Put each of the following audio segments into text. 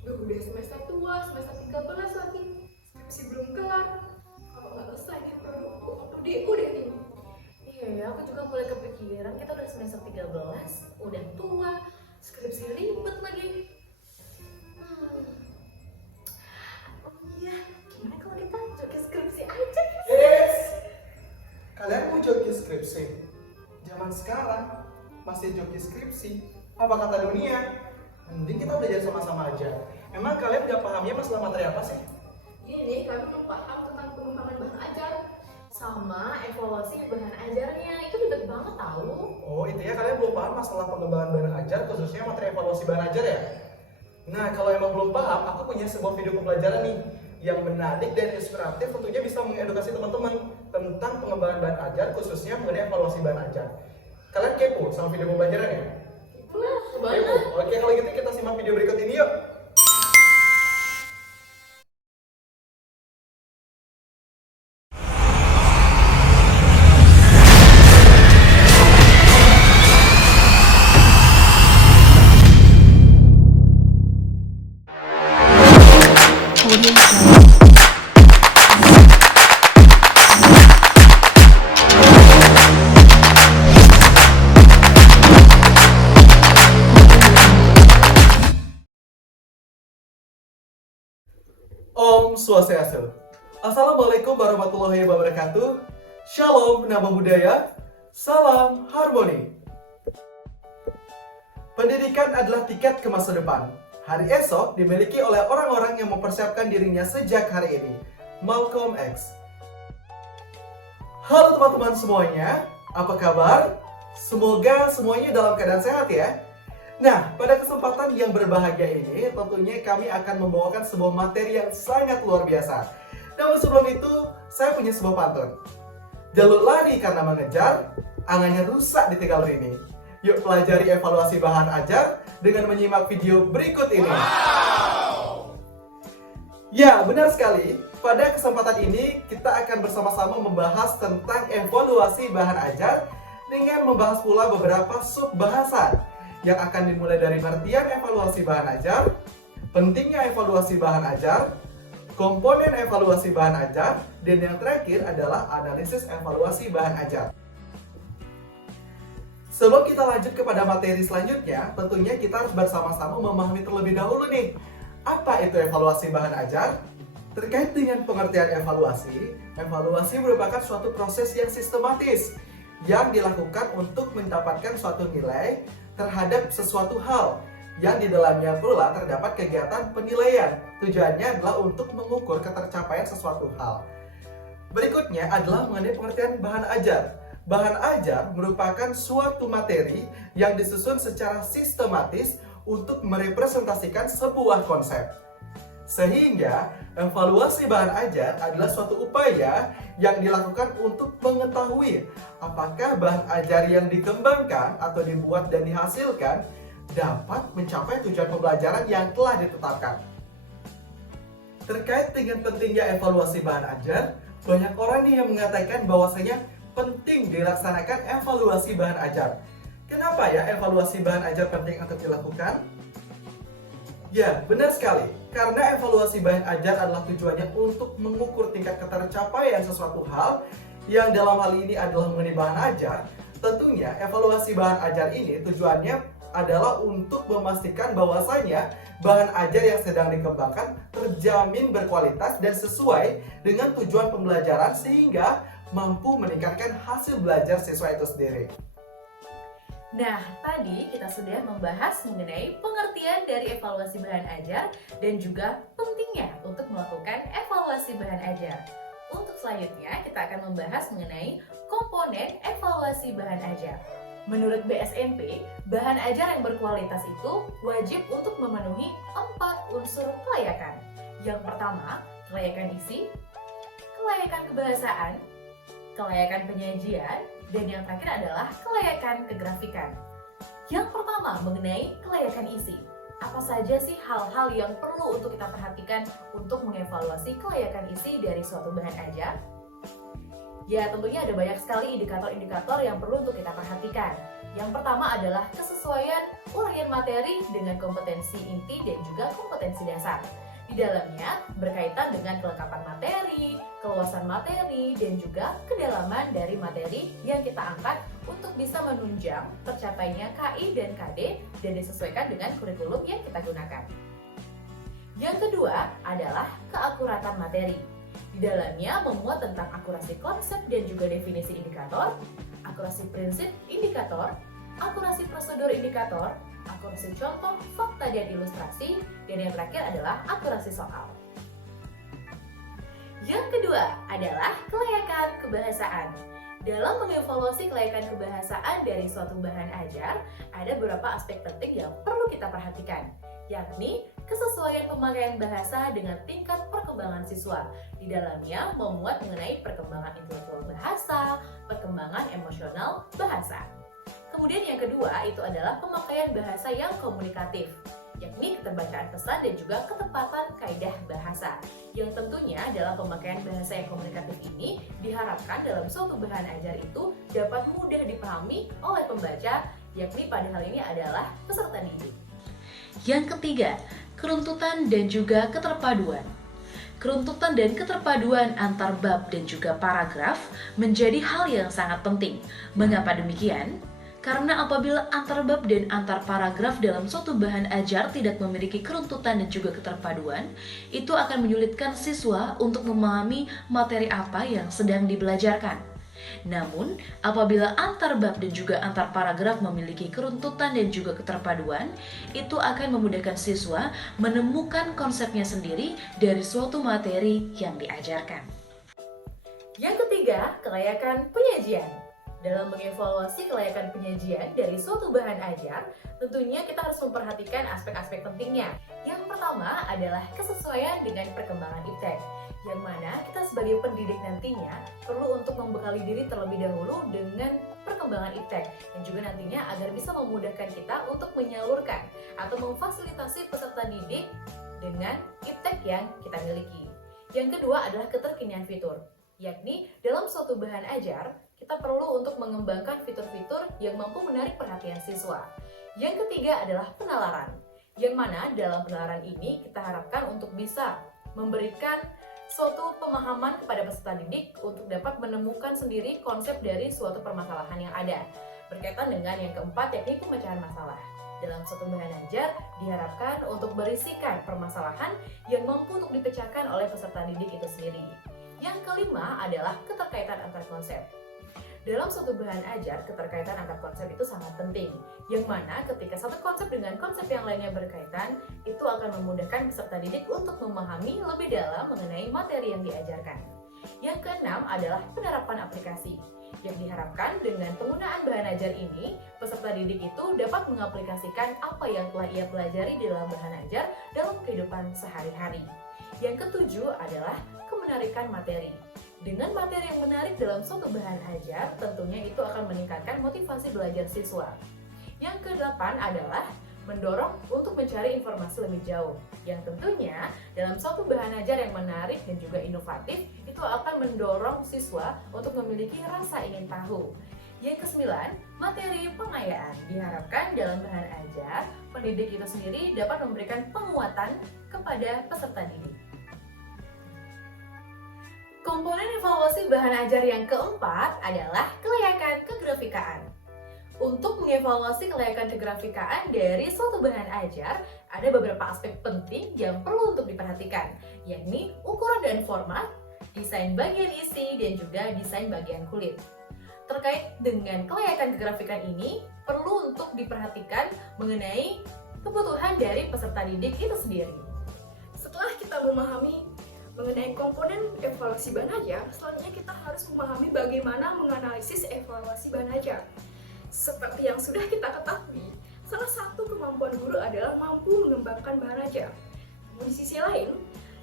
Udah semester tua, semester 13 lagi. Skripsi belum kelar. Kalau nggak selesai nih produkku, waktu DU deh nih. Iya ya, aku juga mulai kepikiran kita udah semester 13, udah tua, skripsi ribet lagi. Hmm. Oh iya, gimana kalau kita joki skripsi aja? Yes! Kalian mau joki skripsi? Zaman sekarang masih joki skripsi. Apa kata dunia? Mending kita belajar sama-sama aja. Emang kalian gak pahamnya masalah materi apa sih? Gini, kami belum paham tentang pengembangan bahan ajar. Sama evaluasi bahan ajarnya, itu ribet banget tahu. Oh, intinya kalian belum paham masalah pengembangan bahan ajar, khususnya materi evaluasi bahan ajar ya? Nah, kalau emang belum paham, aku punya sebuah video pembelajaran nih yang menarik dan inspiratif, tentunya bisa mengedukasi teman-teman tentang pengembangan bahan ajar, khususnya mengenai evaluasi bahan ajar. Kalian kepo sama video pembelajaran ya? Itulah, Kepo? banget. Oke, kalau gitu kita simak video berikut ini yuk. Om Swastiastu. Assalamualaikum warahmatullahi wabarakatuh. Shalom Namo Buddhaya. Salam harmoni. Pendidikan adalah tiket ke masa depan. Hari esok dimiliki oleh orang-orang yang mempersiapkan dirinya sejak hari ini. Malcolm X. Halo teman-teman semuanya, apa kabar? Semoga semuanya dalam keadaan sehat ya. Nah, pada kesempatan yang berbahagia ini, tentunya kami akan membawakan sebuah materi yang sangat luar biasa. Namun sebelum itu, saya punya sebuah pantun. Jalur lari karena mengejar, angannya rusak ditinggal rini. Yuk pelajari evaluasi bahan ajar dengan menyimak video berikut ini. Wow! Ya, benar sekali. Pada kesempatan ini, kita akan bersama-sama membahas tentang evaluasi bahan ajar dengan membahas pula beberapa sub bahasan yang akan dimulai dari pengertian evaluasi bahan ajar, pentingnya evaluasi bahan ajar, komponen evaluasi bahan ajar, dan yang terakhir adalah analisis evaluasi bahan ajar. Sebelum kita lanjut kepada materi selanjutnya, tentunya kita harus bersama-sama memahami terlebih dahulu nih, apa itu evaluasi bahan ajar? Terkait dengan pengertian evaluasi, evaluasi merupakan suatu proses yang sistematis yang dilakukan untuk mendapatkan suatu nilai terhadap sesuatu hal yang di dalamnya pula terdapat kegiatan penilaian. Tujuannya adalah untuk mengukur ketercapaian sesuatu hal. Berikutnya adalah mengenai pengertian bahan ajar. Bahan ajar merupakan suatu materi yang disusun secara sistematis untuk merepresentasikan sebuah konsep. Sehingga evaluasi bahan ajar adalah suatu upaya yang dilakukan untuk mengetahui apakah bahan ajar yang dikembangkan atau dibuat dan dihasilkan dapat mencapai tujuan pembelajaran yang telah ditetapkan. Terkait dengan pentingnya evaluasi bahan ajar, banyak orang nih yang mengatakan bahwasanya penting dilaksanakan evaluasi bahan ajar. Kenapa ya evaluasi bahan ajar penting untuk dilakukan? Ya, benar sekali. Karena evaluasi bahan ajar adalah tujuannya untuk mengukur tingkat ketercapaian sesuatu hal yang dalam hal ini adalah mengenai bahan ajar. Tentunya evaluasi bahan ajar ini tujuannya adalah untuk memastikan bahwasanya bahan ajar yang sedang dikembangkan terjamin berkualitas dan sesuai dengan tujuan pembelajaran sehingga mampu meningkatkan hasil belajar siswa itu sendiri. Nah, tadi kita sudah membahas mengenai pengertian dari evaluasi bahan ajar dan juga pentingnya untuk melakukan evaluasi bahan ajar. Untuk selanjutnya, kita akan membahas mengenai komponen evaluasi bahan ajar. Menurut BSMP, bahan ajar yang berkualitas itu wajib untuk memenuhi 4 unsur kelayakan. Yang pertama, kelayakan isi, kelayakan kebahasaan, kelayakan penyajian, dan yang terakhir adalah kelayakan kegrafikan. Yang pertama mengenai kelayakan isi. Apa saja sih hal-hal yang perlu untuk kita perhatikan untuk mengevaluasi kelayakan isi dari suatu bahan ajar? Ya, tentunya ada banyak sekali indikator-indikator yang perlu untuk kita perhatikan. Yang pertama adalah kesesuaian uraian materi dengan kompetensi inti dan juga kompetensi dasar. Di dalamnya berkaitan dengan kelengkapan materi, keluasan materi, dan juga kedalaman dari materi yang kita angkat untuk bisa menunjang tercapainya KI dan KD dan disesuaikan dengan kurikulum yang kita gunakan. Yang kedua adalah keakuratan materi. Di dalamnya memuat tentang akurasi konsep dan juga definisi indikator, akurasi prinsip indikator, akurasi prosedur indikator, akurasi contoh, fakta, dan ilustrasi, dan yang terakhir adalah akurasi soal. Yang kedua adalah kelayakan kebahasaan. Dalam mengevaluasi kelayakan kebahasaan dari suatu bahan ajar, ada beberapa aspek penting yang perlu kita perhatikan, yakni kesesuaian pemakaian bahasa dengan tingkat perkembangan siswa. Di dalamnya memuat mengenai perkembangan intelektual bahasa, perkembangan emosional bahasa. Kemudian yang kedua itu adalah pemakaian bahasa yang komunikatif, yakni keterbacaan pesan dan juga ketepatan kaidah bahasa. Yang tentunya dalam pemakaian bahasa yang komunikatif ini diharapkan dalam suatu bahan ajar itu dapat mudah dipahami oleh pembaca, yakni pada hal ini adalah peserta didik. Yang ketiga, keruntutan dan juga keterpaduan. Keruntutan dan keterpaduan antar bab dan juga paragraf menjadi hal yang sangat penting. Mengapa demikian? Karena apabila antar bab dan antar paragraf dalam suatu bahan ajar tidak memiliki keruntutan dan juga keterpaduan, itu akan menyulitkan siswa untuk memahami materi apa yang sedang dibelajarkan. Namun, apabila antar bab dan juga antar paragraf memiliki keruntutan dan juga keterpaduan, itu akan memudahkan siswa menemukan konsepnya sendiri dari suatu materi yang diajarkan. Yang ketiga, kelayakan penyajian. Dalam mengevaluasi kelayakan penyajian dari suatu bahan ajar, tentunya kita harus memperhatikan aspek-aspek pentingnya. Yang pertama adalah kesesuaian dengan perkembangan iptek, yang mana kita sebagai pendidik nantinya perlu untuk membekali diri terlebih dahulu dengan perkembangan iptek, dan juga nantinya agar bisa memudahkan kita untuk menyalurkan atau memfasilitasi peserta didik dengan iptek yang kita miliki. Yang kedua adalah keterkinian fitur, yakni dalam suatu bahan ajar kita perlu untuk mengembangkan fitur-fitur yang mampu menarik perhatian siswa. Yang ketiga adalah penalaran, yang mana dalam penalaran ini kita harapkan untuk bisa memberikan suatu pemahaman kepada peserta didik untuk dapat menemukan sendiri konsep dari suatu permasalahan yang ada. Berkaitan dengan yang keempat, yakni pemecahan masalah. Dalam suatu bahan ajar diharapkan untuk berisikan permasalahan yang mampu untuk dipecahkan oleh peserta didik itu sendiri. Yang kelima adalah keterkaitan antar konsep. Dalam suatu bahan ajar, keterkaitan antar konsep itu sangat penting, yang mana ketika satu konsep dengan konsep yang lainnya berkaitan, itu akan memudahkan peserta didik untuk memahami lebih dalam mengenai materi yang diajarkan. Yang keenam adalah penerapan aplikasi, yang diharapkan dengan penggunaan bahan ajar ini, peserta didik itu dapat mengaplikasikan apa yang telah ia pelajari di dalam bahan ajar dalam kehidupan sehari-hari. Yang ketujuh adalah kemenarikan materi. Dengan materi yang menarik dalam suatu bahan ajar, tentunya itu akan meningkatkan motivasi belajar siswa. Yang kedelapan adalah mendorong untuk mencari informasi lebih jauh, yang tentunya dalam suatu bahan ajar yang menarik dan juga inovatif, itu akan mendorong siswa untuk memiliki rasa ingin tahu. Yang kesembilan, materi pengayaan. Diharapkan dalam bahan ajar, pendidik itu sendiri dapat memberikan penguatan kepada peserta didik. Komponen evaluasi bahan ajar yang keempat adalah kelayakan kegrafikaan. Untuk mengevaluasi kelayakan kegrafikaan dari suatu bahan ajar, ada beberapa aspek penting yang perlu untuk diperhatikan, yakni ukuran dan format, desain bagian isi, dan juga desain bagian kulit. Terkait dengan kelayakan kegrafikan ini, perlu untuk diperhatikan mengenai kebutuhan dari peserta didik itu sendiri. Setelah kita memahami mengenai komponen evaluasi bahan ajar, selanjutnya kita harus memahami bagaimana menganalisis evaluasi bahan ajar. Seperti yang sudah kita ketahui, salah satu kemampuan guru adalah mampu mengembangkan bahan ajar. Namun di sisi lain,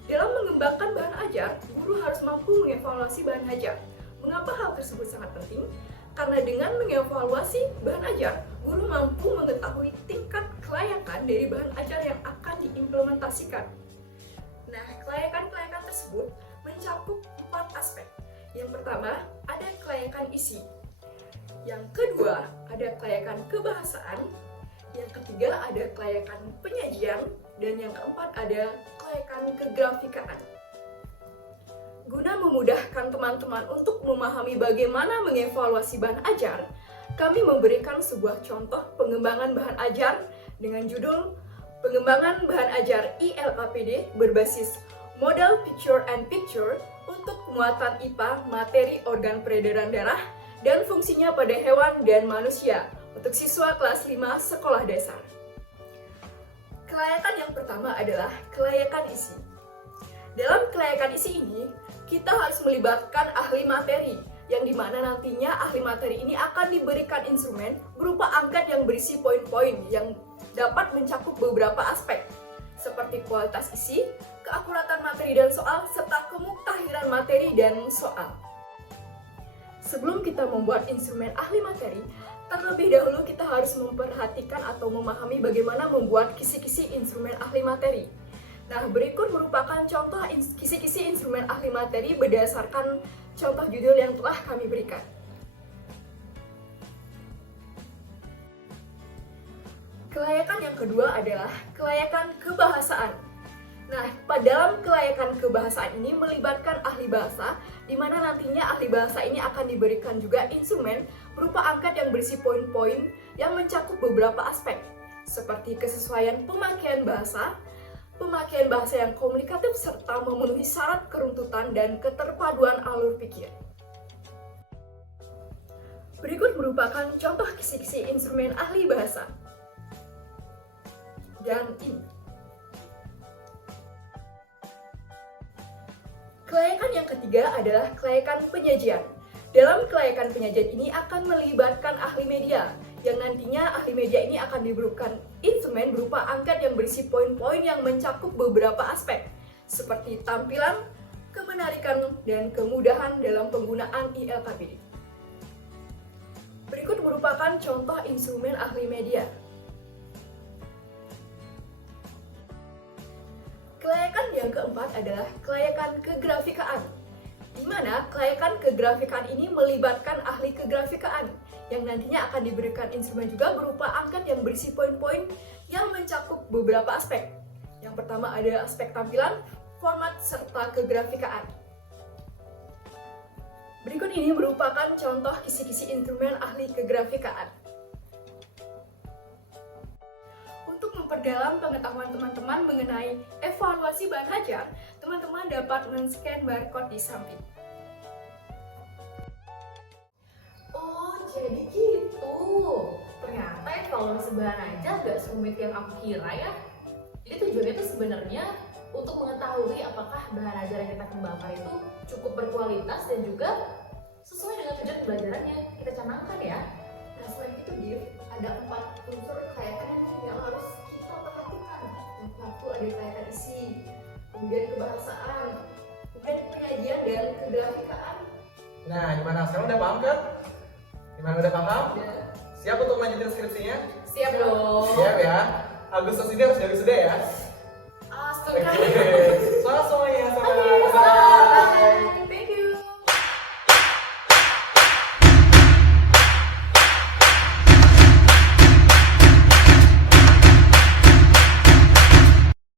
dalam mengembangkan bahan ajar, guru harus mampu mengevaluasi bahan ajar. Mengapa hal tersebut sangat penting? Karena dengan mengevaluasi bahan ajar, guru mampu mengetahui tingkat kelayakan dari bahan ajar yang akan diimplementasikan. Nah, kelayakan-kelayakan tersebut mencakup 4 aspek. Yang pertama, ada kelayakan isi. Yang kedua, ada kelayakan kebahasaan. Yang ketiga ada kelayakan penyajian, dan yang keempat ada kelayakan kegrafikaan. Guna memudahkan teman-teman untuk memahami bagaimana mengevaluasi bahan ajar, kami memberikan sebuah contoh pengembangan bahan ajar dengan judul Pengembangan Bahan Ajar ILKPD berbasis Model Picture and Picture untuk penguatan IPA materi organ peredaran darah dan fungsinya pada hewan dan manusia untuk siswa kelas 5 sekolah dasar. Kelayakan yang pertama adalah kelayakan isi. Dalam kelayakan isi ini, kita harus melibatkan ahli materi, yang dimana nantinya ahli materi ini akan diberikan instrumen berupa angkat yang berisi poin-poin yang dapat mencakup beberapa aspek, seperti kualitas isi, keakuratan materi dan soal, serta kemuktahiran materi dan soal. Sebelum kita membuat instrumen ahli materi, terlebih dahulu kita harus memperhatikan atau memahami bagaimana membuat kisi-kisi instrumen ahli materi. Nah, berikut merupakan contoh kisi-kisi instrumen ahli materi berdasarkan contoh judul yang telah kami berikan. Kelayakan yang kedua adalah kelayakan kebahasaan. Nah, dalam kelayakan kebahasaan ini melibatkan ahli bahasa, di mana nantinya ahli bahasa ini akan diberikan juga instrumen berupa angkat yang berisi poin-poin yang mencakup beberapa aspek, seperti kesesuaian pemakaian bahasa yang komunikatif, serta memenuhi syarat keruntutan dan keterpaduan alur pikir. Berikut merupakan contoh kisi-kisi instrumen ahli bahasa. Dan ini. Kelayakan yang ketiga adalah kelayakan penyajian. Dalam kelayakan penyajian ini akan melibatkan ahli media, yang nantinya ahli media ini akan diberikan instrumen berupa angkat yang berisi poin-poin yang mencakup beberapa aspek, seperti tampilan, kemenarikan, dan kemudahan dalam penggunaan ILKPD. Berikut merupakan contoh instrumen ahli media. Kelayakan yang keempat adalah kelayakan kegrafikaan, di mana kelayakan kegrafikaan ini melibatkan ahli kegrafikaan, yang nantinya akan diberikan instrumen juga berupa angkat yang berisi poin-poin yang mencakup beberapa aspek. Yang pertama ada aspek tampilan, format, serta kegrafikaan. Berikut ini merupakan contoh kisi-kisi instrumen ahli kegrafikaan. Untuk memperdalam pengetahuan teman-teman mengenai evaluasi bahan ajar, teman-teman dapat men-scan barcode di samping. Oh, jadi gitu. Ternyata evaluasi bahan ajar gak serumit yang aku kira ya. Jadi tujuannya itu sebenarnya untuk mengetahui apakah bahan ajar yang kita kembangkan itu cukup berkualitas dan juga sesuai dengan tujuan pembelajarannya kita canangkan ya. Nah, selain itu, Div, ada 4 unsur kelayakan yang harus kita perhatikan. Yang satu ada kelayakan isi, kemudian kebahasaan, kemudian penyajian dan kegrafikaan. Nah, gimana? Sekarang udah paham kan? Gimana, udah paham? Ya. Siap untuk melanjutin skripsinya? Siap dong. Siap ya? Agustus ini harus dari sudah ya? Astaga. Oke. Selamat semuanya. Selamat.